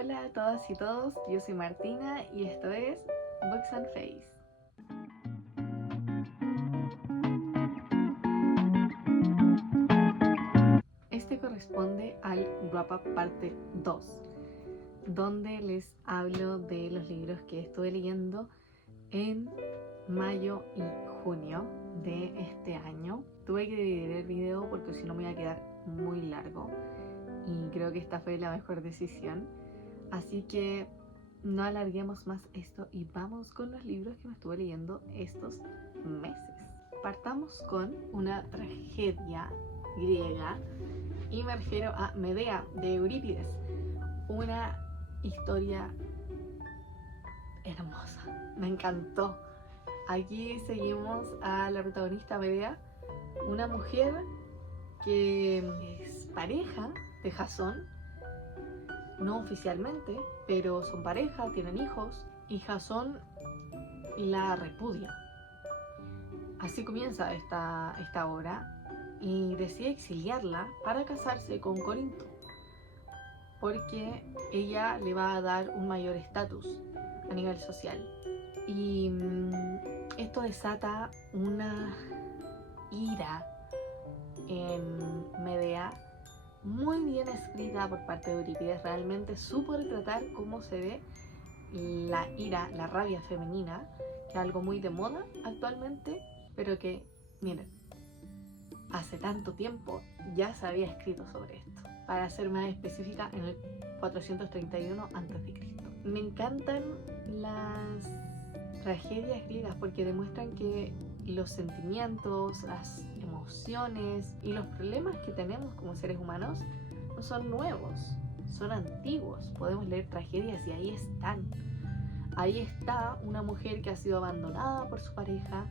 Hola a todas y todos, yo soy Martina y esto es Books and Face. Este corresponde al Wrap-Up parte 2, donde les hablo de los libros que estuve leyendo en mayo y junio de este año. Tuve que dividir el video porque si no me iba a quedar muy largo y creo que esta fue la mejor decisión. Así que no alarguemos más esto y vamos con los libros que me estuve leyendo estos meses. Partamos con una tragedia griega y me refiero a Medea de Eurípides. Una historia hermosa, me encantó. Aquí seguimos a la protagonista Medea, una mujer que es pareja de Jasón. No oficialmente, pero son pareja, tienen hijos y Jasón la repudia. Así comienza esta obra y decide exiliarla para casarse con Corinto, porque ella le va a dar un mayor estatus a nivel social. Y esto desata una ira en Medea muy bien escrita por parte de Eurípides. Realmente supo retratar cómo se ve la ira, la rabia femenina, que es algo muy de moda actualmente, pero que, miren, hace tanto tiempo ya se había escrito sobre esto. Para ser más específica, en el 431 a.C. Me encantan las tragedias griegas porque demuestran que los sentimientos, las emociones y los problemas que tenemos como seres humanos no son nuevos, son antiguos. Podemos leer tragedias y ahí están. Ahí está una mujer que ha sido abandonada por su pareja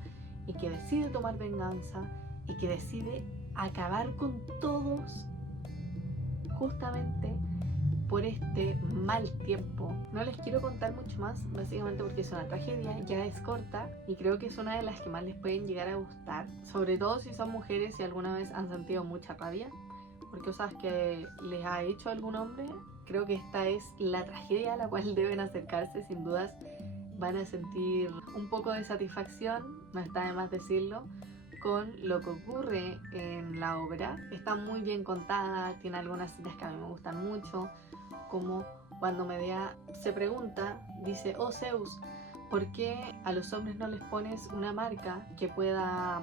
y que decide tomar venganza y que decide acabar con todos justamente por este mal tiempo. No les quiero contar mucho más, básicamente porque es una tragedia, ya es corta y creo que es una de las que más les pueden llegar a gustar, sobre todo si son mujeres y alguna vez han sentido mucha rabia por cosas que les ha hecho algún hombre. Creo que esta es la tragedia a la cual deben acercarse. Sin dudas van a sentir un poco de satisfacción, no está de más decirlo, con lo que ocurre en la obra. Está muy bien contada, tiene algunas citas que a mí me gustan mucho, como cuando Medea se pregunta, dice: oh Zeus, ¿por qué a los hombres no les pones una marca que pueda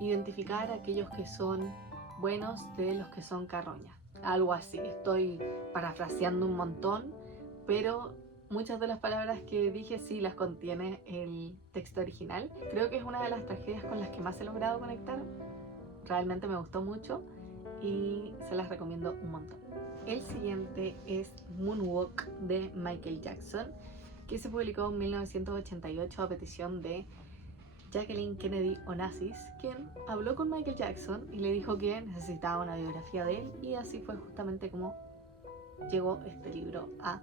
identificar a aquellos que son buenos de los que son carroña? Algo así, estoy parafraseando un montón, pero muchas de las palabras que dije sí las contiene el texto original. Creo que es una de las tragedias con las que más he logrado conectar. Realmente me gustó mucho y se las recomiendo un montón. El siguiente es Moonwalk de Michael Jackson, que se publicó en 1988 a petición de Jacqueline Kennedy Onassis, quien habló con Michael Jackson y le dijo que necesitaba una biografía de él, y así fue justamente como llegó este libro a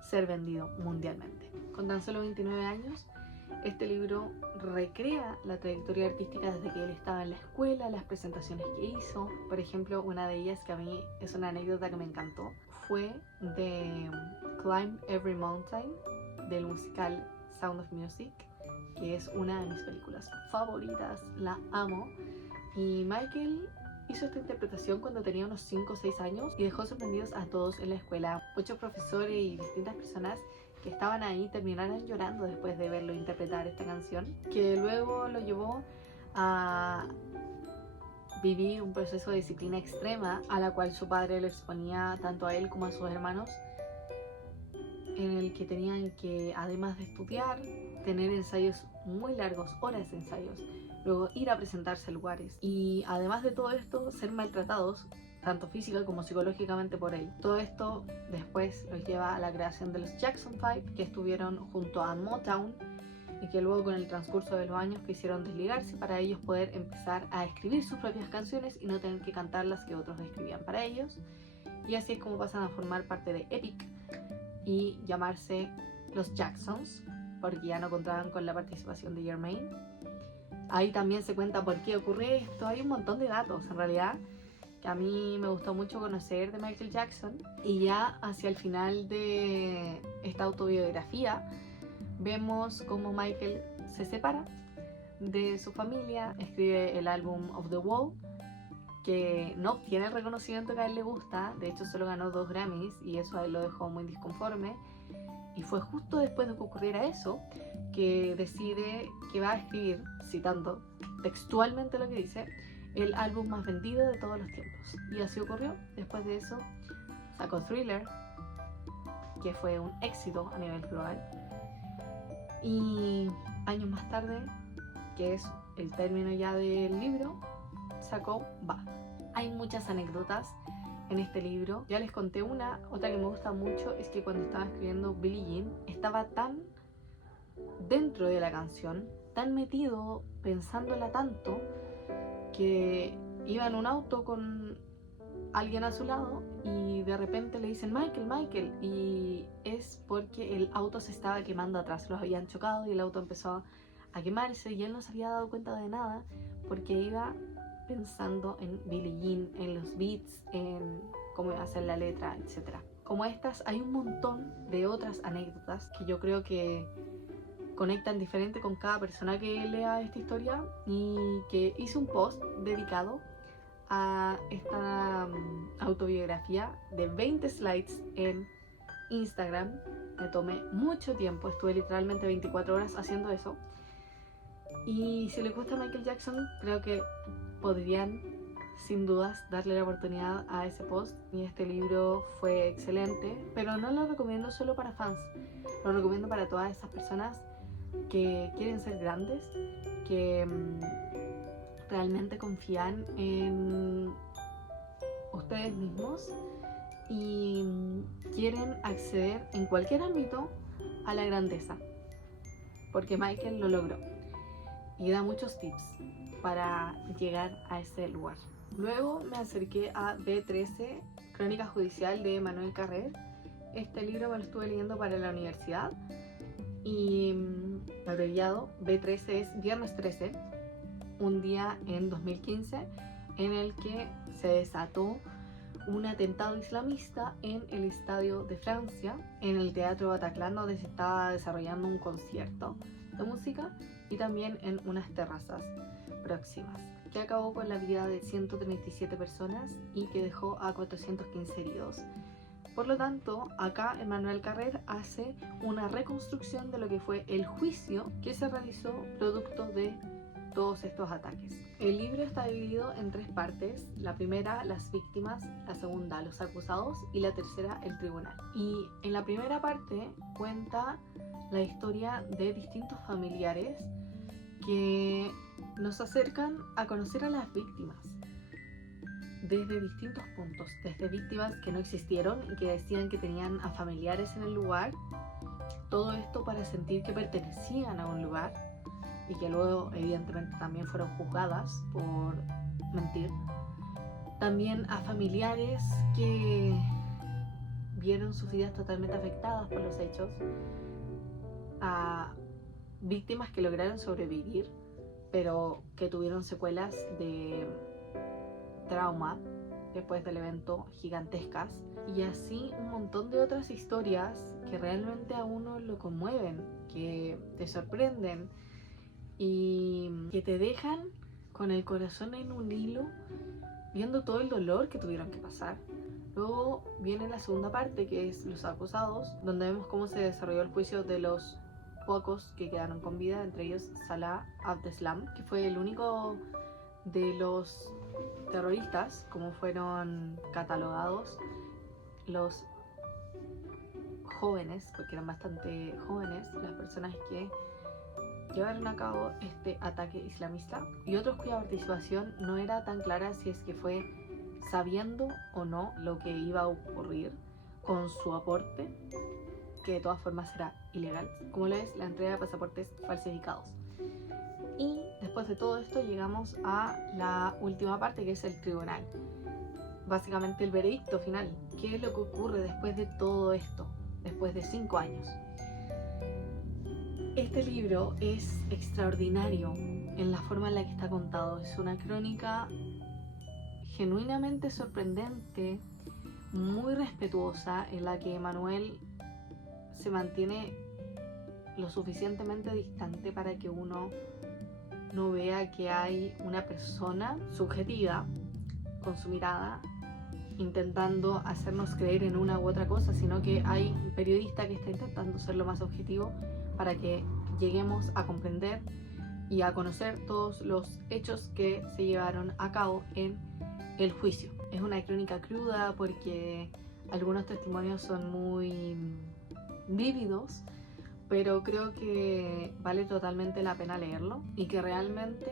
ser vendido mundialmente. Con tan solo 29 años, este libro recrea la trayectoria artística desde que él estaba en la escuela, las presentaciones que hizo. Por ejemplo, una de ellas que a mí es una anécdota que me encantó fue de Climb Every Mountain del musical Sound of Music, que es una de mis películas favoritas, la amo. Y Michael hizo esta interpretación cuando tenía unos 5 o 6 años y dejó sorprendidos a todos en la escuela. Muchos profesores y distintas personas que estaban ahí terminaron llorando después de verlo interpretar esta canción, que luego lo llevó a vivir un proceso de disciplina extrema a la cual su padre lo exponía tanto a él como a sus hermanos, en el que tenían que, además de estudiar, tener ensayos muy largos, horas de ensayos, luego ir a presentarse a lugares y además de todo esto ser maltratados tanto física como psicológicamente por él. Todo esto después los lleva a la creación de los Jackson 5, que estuvieron junto a Motown y que luego con el transcurso de los años quisieron desligarse para ellos poder empezar a escribir sus propias canciones y no tener que cantar las que otros escribían para ellos. Y así es como pasan a formar parte de Epic y llamarse los Jacksons, porque ya no contaban con la participación de Jermaine. Ahí también se cuenta por qué ocurre esto, hay un montón de datos en realidad, que a mí me gustó mucho conocer de Michael Jackson. Y ya hacia el final de esta autobiografía vemos cómo Michael se separa de su familia, escribe el álbum Of The Wall, que no obtiene el reconocimiento que a él le gusta. De hecho solo ganó 2 Grammys y eso a él lo dejó muy disconforme. Y fue justo después de que ocurriera eso que decide que va a escribir, citando textualmente lo que dice, el álbum más vendido de todos los tiempos. Y así ocurrió. Después de eso sacó Thriller, que fue un éxito a nivel global. Y años más tarde, que es el término ya del libro, sacó Bad. Hay muchas anécdotas en este libro. Ya les conté una. Otra que me gusta mucho es que cuando estaba escribiendo Billie Jean estaba tan dentro de la canción, tan metido, pensándola tanto, que iba en un auto con alguien a su lado y de repente le dicen Michael, Michael, y es porque el auto se estaba quemando atrás, los habían chocado y el auto empezó a quemarse y él no se había dado cuenta de nada porque iba pensando en Billie Jean, en los beats, en cómo iba a ser la letra, etc. Como estas hay un montón de otras anécdotas que yo creo que conectan diferente con cada persona que lea esta historia, y que hice un post dedicado a esta autobiografía de 20 slides en Instagram. Me tomé mucho tiempo, estuve literalmente 24 horas haciendo eso. Y si les gusta Michael Jackson, creo que podrían sin dudas darle la oportunidad a ese post. Y este libro fue excelente, pero no lo recomiendo solo para fans, lo recomiendo para todas esas personas que quieren ser grandes, que realmente confían en ustedes mismos y quieren acceder en cualquier ámbito a la grandeza, porque Michael lo logró y da muchos tips para llegar a ese lugar. Luego me acerqué a B13, Crónica Judicial de Manuel Carrer. Este libro me lo estuve leyendo para la universidad y abreviado B13 es Viernes 13, un día en 2015 en el que se desató un atentado islamista en el Estadio de Francia, en el Teatro Bataclan, donde se estaba desarrollando un concierto de música, y también en unas terrazas próximas, que acabó con la vida de 137 personas y que dejó a 415 heridos. Por lo tanto, acá Manuel Carrer hace una reconstrucción de lo que fue el juicio que se realizó producto de todos estos ataques. El libro está dividido en 3 partes. La primera, las víctimas; la segunda, los acusados; y la tercera, el tribunal. Y en la primera parte cuenta la historia de distintos familiares que nos acercan a conocer a las víctimas desde distintos puntos, desde víctimas que no existieron y que decían que tenían a familiares en el lugar, todo esto para sentir que pertenecían a un lugar, y que luego evidentemente también fueron juzgadas por mentir. También a familiares que vieron sus vidas totalmente afectadas por los hechos, a víctimas que lograron sobrevivir pero que tuvieron secuelas de trauma después del evento gigantescas, y así un montón de otras historias que realmente a uno lo conmueven, que te sorprenden y que te dejan con el corazón en un hilo viendo todo el dolor que tuvieron que pasar. Luego viene la segunda parte, que es los acusados, donde vemos cómo se desarrolló el juicio de los pocos que quedaron con vida, entre ellos Salah Abdeslam, que fue el único de los terroristas, como fueron catalogados los jóvenes, porque eran bastante jóvenes las personas que llevaron a cabo este ataque islamista, y otros cuya participación no era tan clara si es que fue sabiendo o no lo que iba a ocurrir con su aporte, que de todas formas era ilegal, como lo es la entrega de pasaportes falsificados. Y después de todo esto llegamos a la última parte, que es el tribunal, básicamente el veredicto final. ¿Qué es lo que ocurre después de todo esto, después de 5 años? Este libro es extraordinario en la forma en la que está contado. Es una crónica genuinamente sorprendente, muy respetuosa, en la que Manuel se mantiene lo suficientemente distante para que uno no vea que hay una persona subjetiva con su mirada intentando hacernos creer en una u otra cosa, sino que hay un periodista que está intentando ser lo más objetivo para que lleguemos a comprender y a conocer todos los hechos que se llevaron a cabo en el juicio. Es una crónica cruda porque algunos testimonios son muy vívidos, pero creo que vale totalmente la pena leerlo y que realmente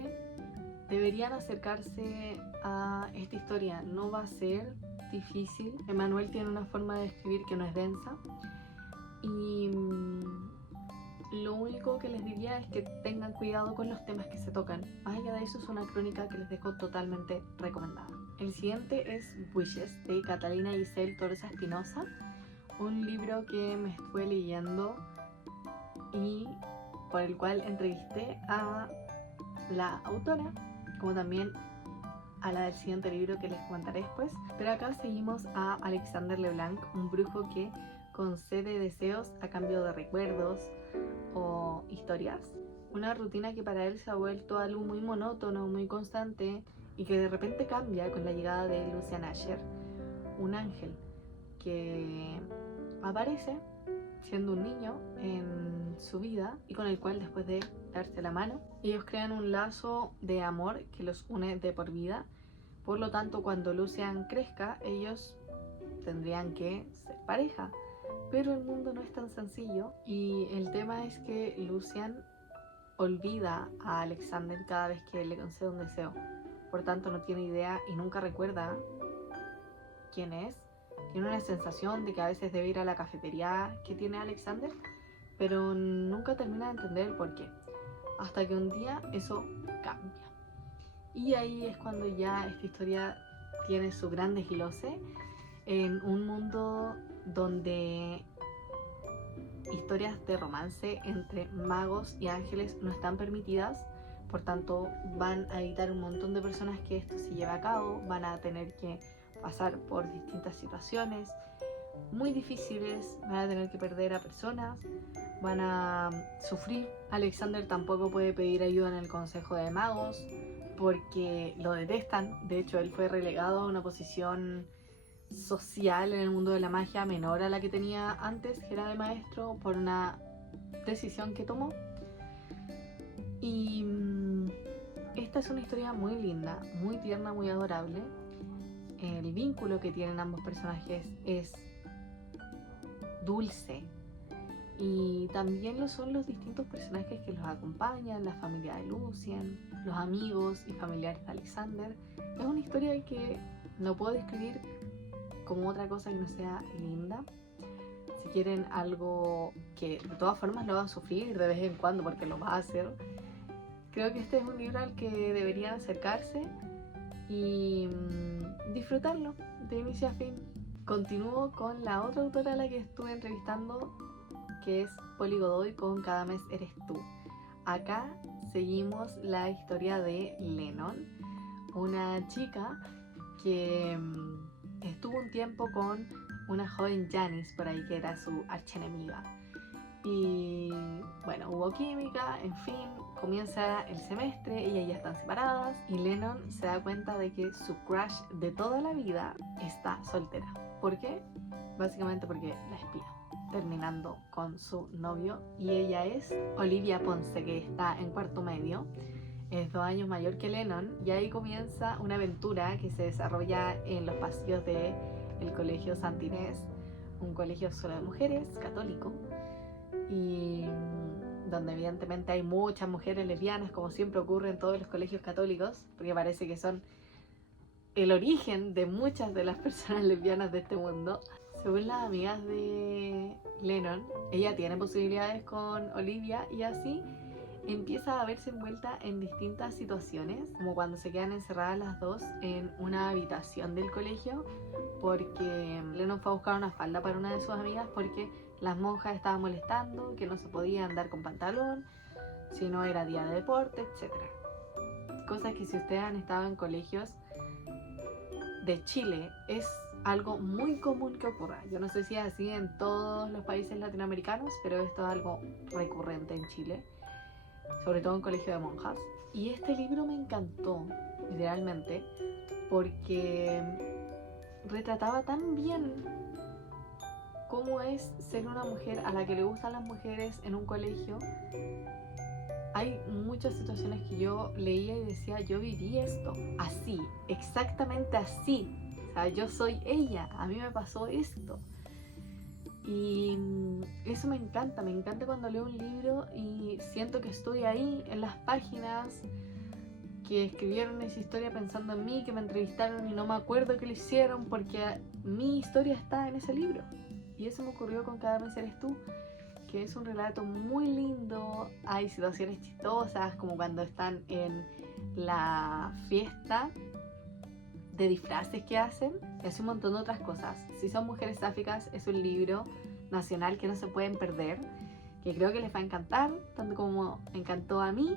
deberían acercarse a esta historia. No va a ser difícil. Emmanuel tiene una forma de escribir que no es densa y lo único que les diría es que tengan cuidado con los temas que se tocan. Más allá de eso, es una crónica que les dejo totalmente recomendada. El siguiente es Wishes, de Catalina Giselle Torza Espinosa, un libro que me estuve leyendo y por el cual entrevisté a la autora, como también a la del siguiente libro que les comentaré después. Pero acá seguimos a Alexander Leblanc, un brujo que concede deseos a cambio de recuerdos o historias. Una rutina que para él se ha vuelto algo muy monótono, muy constante y que de repente cambia con la llegada de Lucian Asher, un ángel que aparece siendo un niño en su vida y con el cual, después de darse la mano, ellos crean un lazo de amor que los une de por vida. Por lo tanto, cuando Lucian crezca, ellos tendrían que ser pareja. Pero el mundo no es tan sencillo y el tema es que Lucian olvida a Alexander cada vez que le concede un deseo. Por tanto, no tiene idea y nunca recuerda quién es. Tiene una sensación de que a veces debe ir a la cafetería que tiene Alexander, pero nunca termina de entender el por qué. Hasta que un día eso cambia. Y ahí es cuando ya esta historia tiene su gran desglose en un mundo donde historias de romance entre magos y ángeles no están permitidas. Por tanto, van a evitar un montón de personas que esto se lleve a cabo, van a tener que pasar por distintas situaciones muy difíciles, van a tener que perder a personas, van a sufrir. Alexander tampoco puede pedir ayuda en el Consejo de Magos porque lo detestan. De hecho, él fue relegado a una posición social en el mundo de la magia menor a la que tenía antes, que era de maestro, por una decisión que tomó. Y esta es una historia muy linda, muy tierna, muy adorable. El vínculo que tienen ambos personajes es dulce y también lo son los distintos personajes que los acompañan, la familia de Lucian, los amigos y familiares de Alexander. Es una historia que no puedo describir como otra cosa que no sea linda. Si quieren algo que de todas formas lo va a sufrir de vez en cuando porque lo va a hacer, creo que este es un libro al que deberían acercarse y disfrutarlo de inicio a fin. Continúo con la otra autora a la que estuve entrevistando, que es Polly Godoy, con Cada mes eres tú. Acá seguimos la historia de Lennon, una chica que estuvo un tiempo con una joven Janice por ahí que era su archienemiga. Y bueno, hubo química, en fin, comienza el semestre, ellas ya están separadas y Lennon se da cuenta de que su crush de toda la vida está soltera. ¿Por qué? Básicamente porque la espía, terminando con su novio, y ella es Olivia Ponce, que está en cuarto medio, es 2 años mayor que Lennon, y ahí comienza una aventura que se desarrolla en los pasillos del colegio Santa Inés, un colegio solo de mujeres, católico, y donde evidentemente hay muchas mujeres lesbianas, como siempre ocurre en todos los colegios católicos, porque parece que son el origen de muchas de las personas lesbianas de este mundo. Según las amigas de Lennon, ella tiene posibilidades con Olivia y así empieza a verse envuelta en distintas situaciones, como cuando se quedan encerradas las dos en una habitación del colegio porque Lennon fue a buscar una falda para una de sus amigas porque las monjas estaban molestando, que no se podía andar con pantalón si no era día de deporte, etc. Cosas que si ustedes han estado en colegios de Chile es algo muy común que ocurra. Yo no sé si es así en todos los países latinoamericanos, pero esto es algo recurrente en Chile, sobre todo en colegio de monjas. Y este libro me encantó, literalmente, porque retrataba tan bien cómo es ser una mujer a la que le gustan las mujeres en un colegio. Hay muchas situaciones que yo leía y decía, yo viví esto, así, exactamente así. O sea, yo soy ella, a mí me pasó esto. Y eso me encanta cuando leo un libro y siento que estoy ahí en las páginas que escribieron esa historia pensando en mí, que me entrevistaron y no me acuerdo que lo hicieron porque mi historia está en ese libro. Y eso me ocurrió con Cada mes eres tú, que es un relato muy lindo. Hay situaciones chistosas, como cuando están en la fiesta de disfraces que hacen, y hace un montón de otras cosas. Si son mujeres sáficas, es un libro nacional que no se pueden perder, que creo que les va a encantar, tanto como me encantó a mí,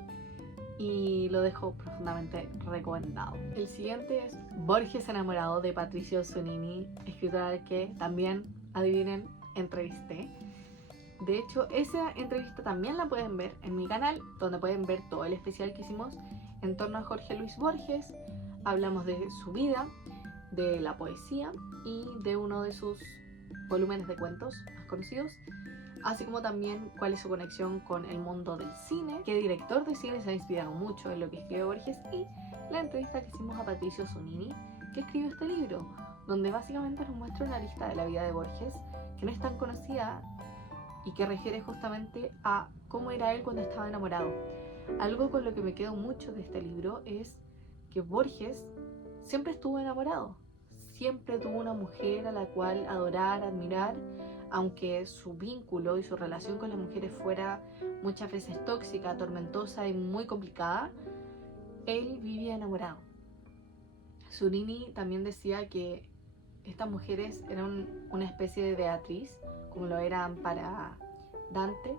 y lo dejo profundamente recomendado. El siguiente es Borges enamorado, de Patricio Zunini, escritora que también, adivinen, entrevisté. De hecho, esa entrevista también la pueden ver en mi canal, donde pueden ver todo el especial que hicimos en torno a Jorge Luis Borges. Hablamos de su vida, de la poesía y de uno de sus volúmenes de cuentos más conocidos, así como también cuál es su conexión con el mundo del cine, qué director de cine se ha inspirado mucho en lo que escribe Borges, y la entrevista que hicimos a Patricio Zunini, que escribió este libro, donde básicamente nos muestra una lista de la vida de Borges que no es tan conocida y que refiere justamente a cómo era él cuando estaba enamorado. Algo con lo que me quedo mucho de este libro es que Borges siempre estuvo enamorado, siempre tuvo una mujer a la cual adorar, admirar, aunque su vínculo y su relación con las mujeres fuera muchas veces tóxica, tormentosa y muy complicada, él vivía enamorado. Zunini también decía que estas mujeres eran una especie de Beatriz, como lo eran para Dante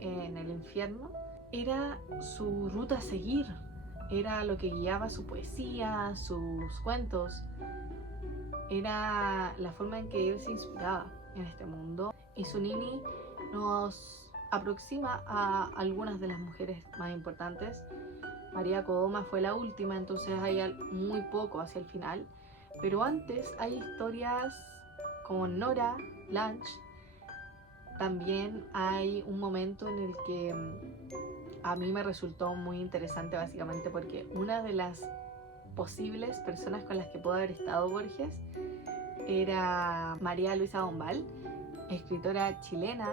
en el infierno. Era su ruta a seguir, era lo que guiaba su poesía, sus cuentos, era la forma en que él se inspiraba en este mundo. Y Zunini nos aproxima a algunas de las mujeres más importantes. María Codoma fue la última, entonces hay muy poco hacia el final, pero antes hay historias como Nora Lange. También hay un momento en el que a mí me resultó muy interesante, básicamente porque una de las posibles personas con las que pudo haber estado Borges era María Luisa Bombal, escritora chilena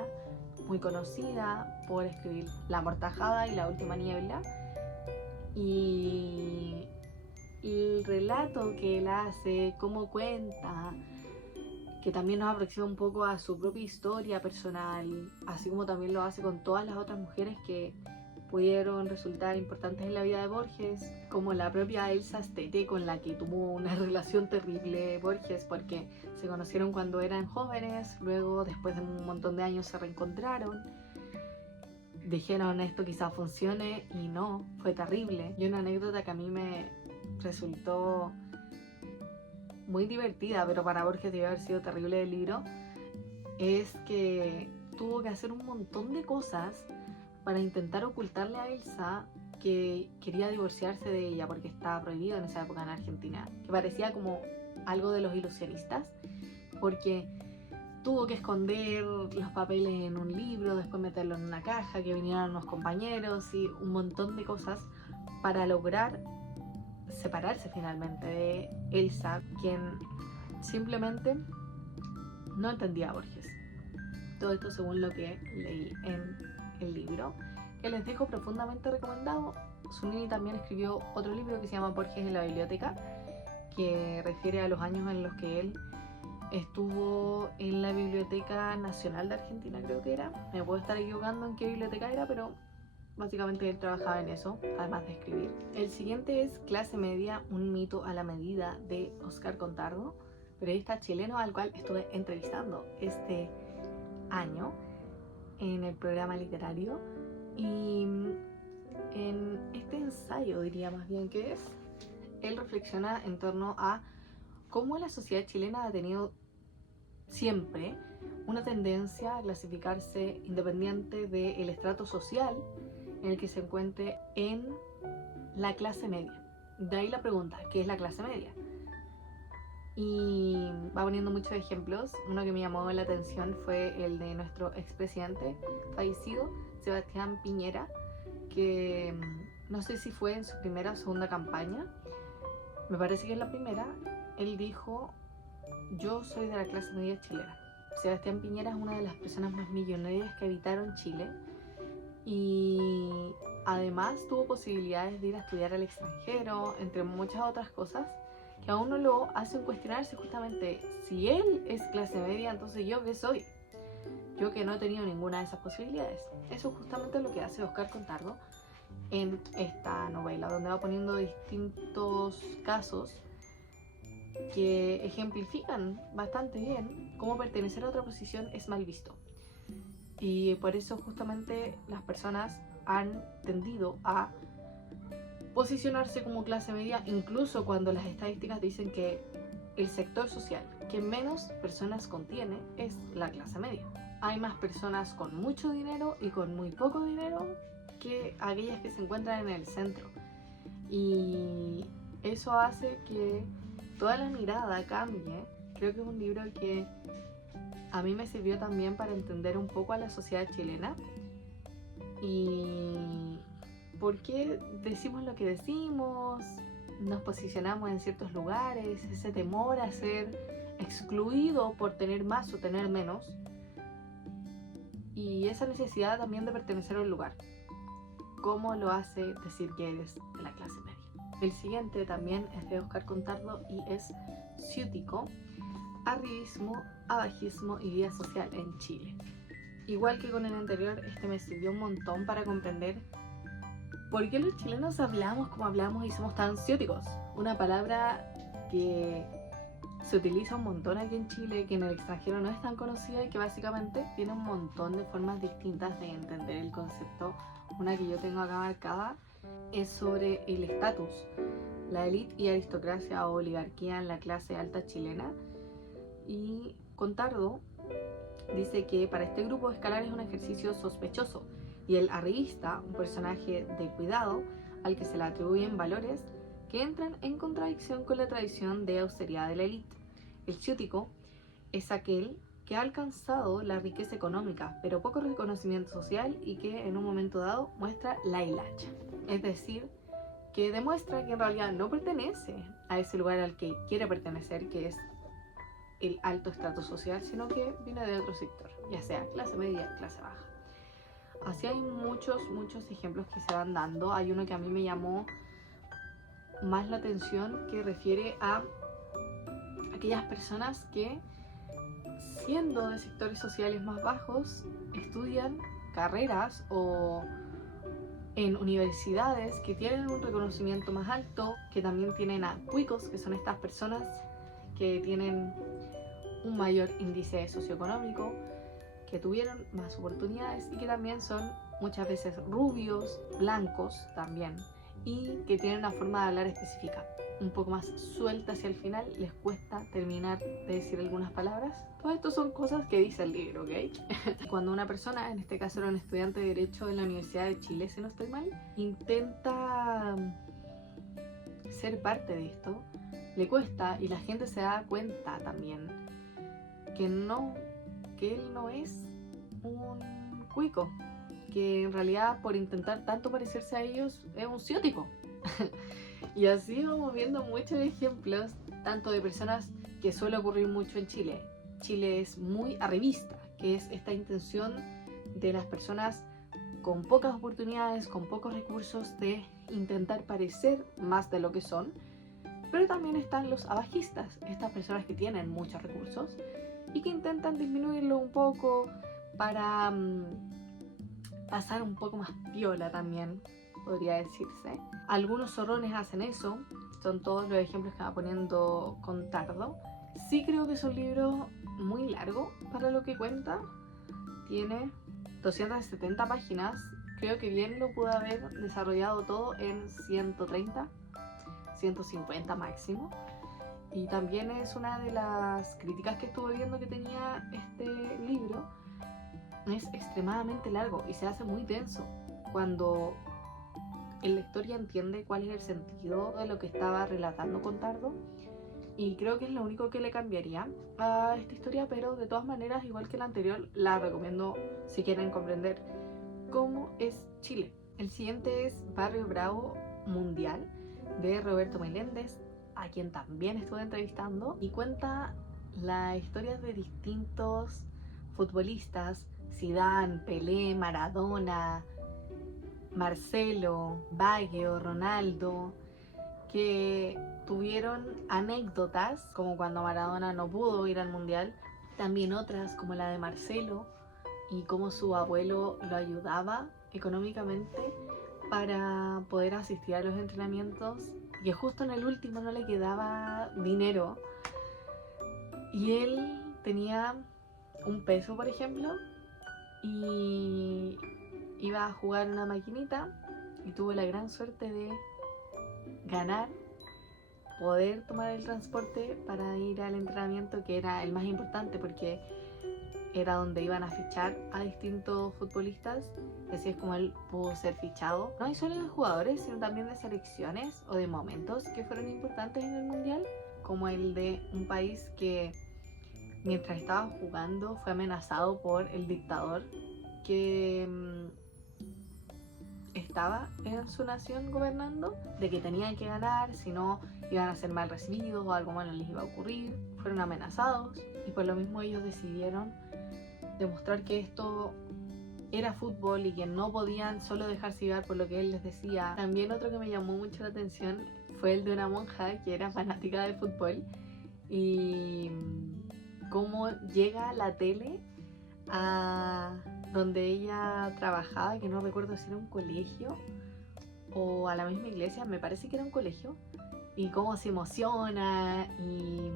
muy conocida por escribir La Amortajada y La Última Niebla. Y el relato que él hace, cómo cuenta, que también nos aproxima un poco a su propia historia personal, así como también lo hace con todas las otras mujeres que pudieron resultar importantes en la vida de Borges, como la propia Elsa Stete, con la que tuvo una relación terrible Borges, porque se conocieron cuando eran jóvenes, luego después de un montón de años se reencontraron, dijeron esto quizá funcione y no, fue terrible. Y una anécdota que a mí me resultó muy divertida, pero para Borges debe haber sido terrible del libro, es que tuvo que hacer un montón de cosas para intentar ocultarle a Elsa que quería divorciarse de ella porque estaba prohibido en esa época en Argentina, que parecía como algo de los ilusionistas, porque tuvo que esconder los papeles en un libro, después meterlo en una caja, que vinieran unos compañeros y un montón de cosas para lograr separarse finalmente de Elsa, quien simplemente no entendía a Borges. Todo esto según lo que leí en el libro, que les dejo profundamente recomendado. Zunini también escribió otro libro que se llama Borges en la biblioteca, que refiere a los años en los que él estuvo en la Biblioteca Nacional de Argentina, creo que era. Me puedo estar equivocando en qué biblioteca era, pero básicamente él trabajaba en eso, además de escribir. El siguiente es Clase Media, un mito a la medida, de Oscar Contardo, periodista chileno al cual estuve entrevistando este año en el programa literario. Y en este ensayo, diría más bien que es, él reflexiona en torno a cómo la sociedad chilena ha tenido siempre una tendencia a clasificarse independiente del estrato social en el que se encuentre en la clase media. De ahí la pregunta, ¿qué es la clase media? Y va poniendo muchos ejemplos. Uno que me llamó la atención fue el de nuestro expresidente fallecido, Sebastián Piñera, que no sé si fue en su primera o segunda campaña, me parece que en la primera, él dijo: yo soy de la clase media chilena. Sebastián Piñera es una de las personas más millonarias que habitaron Chile y además tuvo posibilidades de ir a estudiar al extranjero, entre muchas otras cosas, que a uno lo hacen cuestionarse justamente, si él es clase media, entonces yo qué soy, yo que no he tenido ninguna de esas posibilidades. Eso es justamente lo que hace Óscar Contardo en esta novela, donde va poniendo distintos casos que ejemplifican bastante bien cómo pertenecer a otra posición es mal visto. Y por eso justamente las personas han tendido a posicionarse como clase media, incluso cuando las estadísticas dicen que el sector social que menos personas contiene es la clase media. Hay más personas con mucho dinero y con muy poco dinero que aquellas que se encuentran en el centro. Y eso hace que toda la mirada cambie. Creo que es un libro que a mí me sirvió también para entender un poco a la sociedad chilena y por qué decimos lo que decimos, nos posicionamos en ciertos lugares, ese temor a ser excluido por tener más o tener menos, y esa necesidad también de pertenecer a un lugar. ¿Cómo lo hace decir que eres de la clase media? El siguiente también es de Óscar Contardo y es Ciútico: arribismo, abajismo y vida social en Chile. Igual que con el anterior, este me sirvió un montón para comprender por qué los chilenos hablamos como hablamos y somos tan ciúticos. Una palabra que se utiliza un montón aquí en Chile, que en el extranjero no es tan conocida y que básicamente tiene un montón de formas distintas de entender el concepto. Una que yo tengo acá marcada es sobre el estatus, la élite y aristocracia o oligarquía en la clase alta chilena. Y Contardo dice que para este grupo escalar es un ejercicio sospechoso y el arribista, un personaje de cuidado al que se le atribuyen valores que entran en contradicción con la tradición de austeridad de la élite. El ciútico es aquel que ha alcanzado la riqueza económica pero poco reconocimiento social y que en un momento dado muestra la hilacha, es decir, que demuestra que en realidad no pertenece a ese lugar al que quiere pertenecer, que es el alto estrato social, sino que viene de otro sector, ya sea clase media, clase baja. Así hay muchos ejemplos que se van dando. Hay uno que a mí me llamó más la atención, que refiere a aquellas personas que, siendo de sectores sociales más bajos, estudian carreras o en universidades que tienen un reconocimiento más alto, que también tienen a cuicos, que son estas personas que tienen un mayor índice socioeconómico, que tuvieron más oportunidades y que también son muchas veces rubios, blancos también, y que tienen una forma de hablar específica, un poco más suelta hacia el final, les cuesta terminar de decir algunas palabras. Todo esto son cosas que dice el libro, ¿ok? Cuando una persona, en este caso era un estudiante de Derecho en la Universidad de Chile, si no estoy mal, intenta ser parte de esto, le cuesta y la gente se da cuenta también que él no es un cuico, que en realidad por intentar tanto parecerse a ellos es un ciútico. Y así vamos viendo muchos ejemplos, tanto de personas, que suele ocurrir mucho en Chile. Chile es muy arribista, que es esta intención de las personas con pocas oportunidades, con pocos recursos, de intentar parecer más de lo que son. Pero también están los abajistas, estas personas que tienen muchos recursos y que intentan disminuirlo un poco para pasar un poco más piola también, podría decirse. Algunos zorrones hacen eso, son todos los ejemplos que va poniendo Contardo. Sí creo que es un libro muy largo para lo que cuenta, tiene 270 páginas, creo que bien lo pude haber desarrollado todo en 130, 150 máximo. Y también es una de las críticas que estuve viendo que tenía este libro. Es extremadamente largo y se hace muy denso cuando el lector ya entiende cuál es el sentido de lo que estaba relatando Contardo. Y creo que es lo único que le cambiaría a esta historia, pero de todas maneras, igual que la anterior, la recomiendo si quieren comprender cómo es Chile. El siguiente es Barrio Bravo Mundial, de Roberto Meléndez, a quien también estuve entrevistando, y cuenta la historia de distintos futbolistas: Zidane, Pelé, Maradona, Marcelo, Baggio, Ronaldo, que tuvieron anécdotas, como cuando Maradona no pudo ir al mundial, también otras como la de Marcelo y cómo su abuelo lo ayudaba económicamente para poder asistir a los entrenamientos, que justo en el último no le quedaba dinero y él tenía $1, por ejemplo, y iba a jugar una maquinita y tuvo la gran suerte de ganar, poder tomar el transporte para ir al entrenamiento, que era el más importante porque era donde iban a fichar a distintos futbolistas. Así es como él pudo ser fichado, no solo de jugadores, sino también de selecciones o de momentos que fueron importantes en el mundial, como el de un país que mientras estaba jugando fue amenazado por el dictador que estaba en su nación gobernando, de que tenían que ganar, si no iban a ser mal recibidos o algo malo les iba a ocurrir. Fueron amenazados y por lo mismo ellos decidieron demostrar que esto era fútbol y que no podían solo dejarse llevar por lo que él les decía. También otro que me llamó mucho la atención fue el de una monja que era fanática de fútbol y cómo llega la tele a donde ella trabajaba, que no recuerdo si era un colegio o a la misma iglesia, me parece que era un colegio, y cómo se emociona y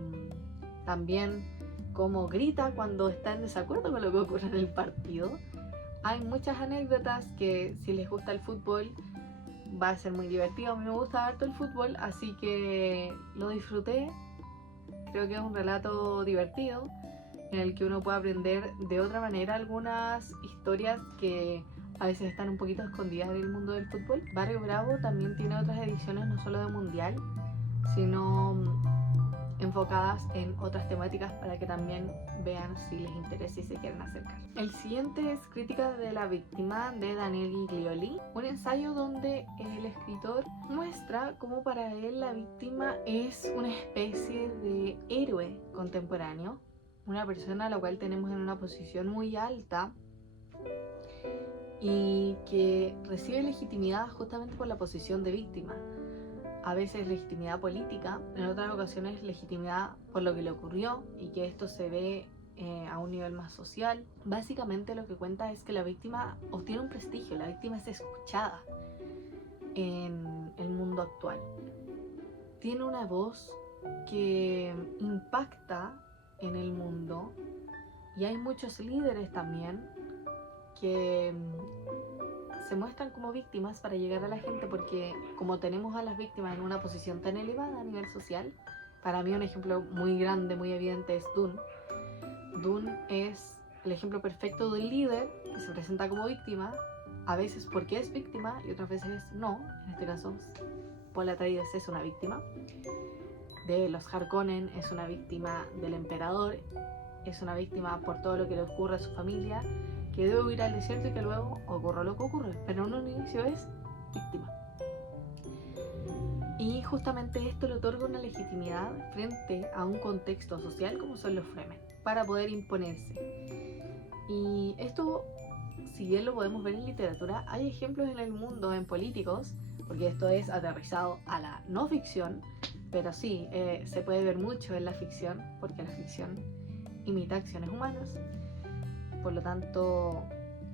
también cómo grita cuando está en desacuerdo con lo que ocurre en el partido. Hay muchas anécdotas que si les gusta el fútbol va a ser muy divertido. A mí me gusta harto el fútbol, así que lo disfruté. Creo que es un relato divertido en el que uno puede aprender de otra manera algunas historias que a veces están un poquito escondidas en el mundo del fútbol. Barrio Bravo también tiene otras ediciones, no solo de mundial, sino enfocadas en otras temáticas para que también vean si les interesa y se quieren acercar. El siguiente es Crítica de la víctima, de Daniel Giglioli, un ensayo donde el escritor muestra cómo para él la víctima es una especie de héroe contemporáneo, una persona a la cual tenemos en una posición muy alta y que recibe legitimidad justamente por la posición de víctima. A veces legitimidad política, en otras ocasiones legitimidad por lo que le ocurrió y que esto se ve a un nivel más social. Básicamente lo que cuenta es que la víctima obtiene un prestigio, la víctima es escuchada en el mundo actual. Tiene una voz que impacta en el mundo y hay muchos líderes también que se muestran como víctimas para llegar a la gente, porque como tenemos a las víctimas en una posición tan elevada a nivel social, para mí un ejemplo muy grande, muy evidente es Dune. Dune es el ejemplo perfecto de un líder que se presenta como víctima, a veces porque es víctima y otras veces no. En este caso Paul Atreides es una víctima de los Harkonnen, es una víctima del emperador, es una víctima por todo lo que le ocurre a su familia, que debe huir al desierto y que luego ocurre lo que ocurre, pero en un inicio es víctima. Y justamente esto le otorga una legitimidad frente a un contexto social como son los Fremen, para poder imponerse. Y esto, si bien lo podemos ver en literatura, hay ejemplos en el mundo, en políticos, porque esto es aterrizado a la no ficción, pero sí, se puede ver mucho en la ficción, porque la ficción imita acciones humanas. Por lo tanto,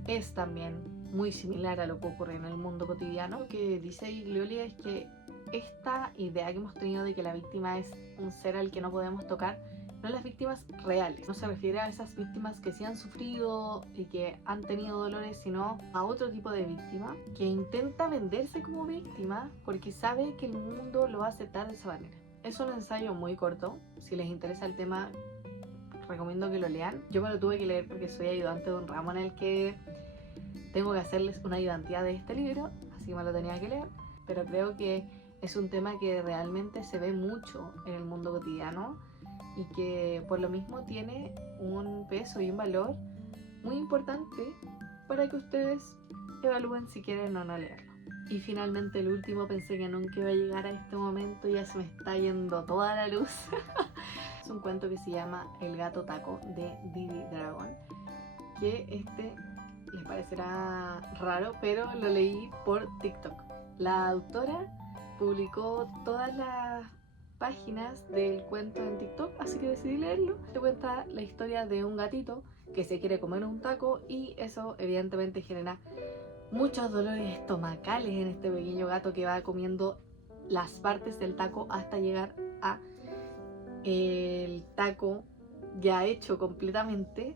es también muy similar a lo que ocurre en el mundo cotidiano. Lo que dice Giglioli es que esta idea que hemos tenido de que la víctima es un ser al que no podemos tocar, no las víctimas reales, no se refiere a esas víctimas que sí han sufrido y que han tenido dolores, sino a otro tipo de víctima que intenta venderse como víctima porque sabe que el mundo lo va a aceptar de esa manera. Es un ensayo muy corto. Si les interesa el tema, recomiendo que lo lean. Yo me lo tuve que leer porque soy ayudante de un ramo en el que tengo que hacerles una ayudantía de este libro, así que me lo tenía que leer. Pero creo que es un tema que realmente se ve mucho en el mundo cotidiano y que por lo mismo tiene un peso y un valor muy importante para que ustedes evalúen si quieren o no leerlo. Y finalmente el último, pensé que nunca iba a llegar a este momento, ya se me está yendo toda la luz. Es un cuento que se llama El gato taco de Didi Dragon, que les parecerá raro, pero lo leí por TikTok. La autora publicó todas las páginas del cuento en TikTok, así que decidí leerlo. Te cuenta la historia de un gatito que se quiere comer un taco y eso evidentemente genera muchos dolores estomacales en este pequeño gato que va comiendo las partes del taco hasta llegar a el taco ya hecho completamente,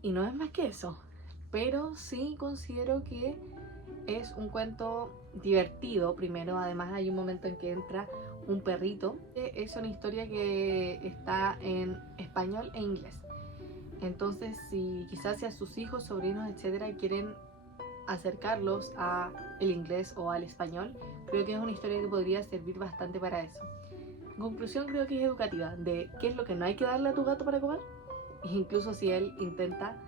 y no es más que eso. Pero sí considero que es un cuento divertido. Primero, además hay un momento en que entra un perrito. Es una historia que está en español e inglés. Entonces, si a sus hijos, sobrinos, etcétera, quieren acercarlos a el inglés o al español, creo que es una historia que podría servir bastante para eso. En conclusión, creo que es educativa de qué es lo que no hay que darle a tu gato para comer, incluso si él intenta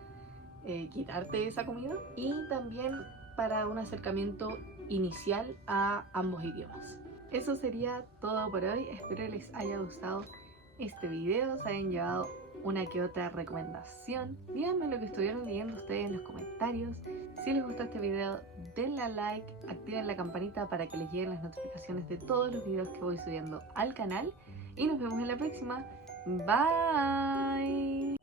quitarte esa comida, y también para un acercamiento inicial a ambos idiomas. Eso sería todo por hoy. Espero les haya gustado este video, se hayan llevado una que otra recomendación. Díganme lo que estuvieron leyendo ustedes en los comentarios. Si les gustó este video, denle a like, activen la campanita para que les lleguen las notificaciones de todos los videos que voy subiendo al canal. Y nos vemos en la próxima. Bye.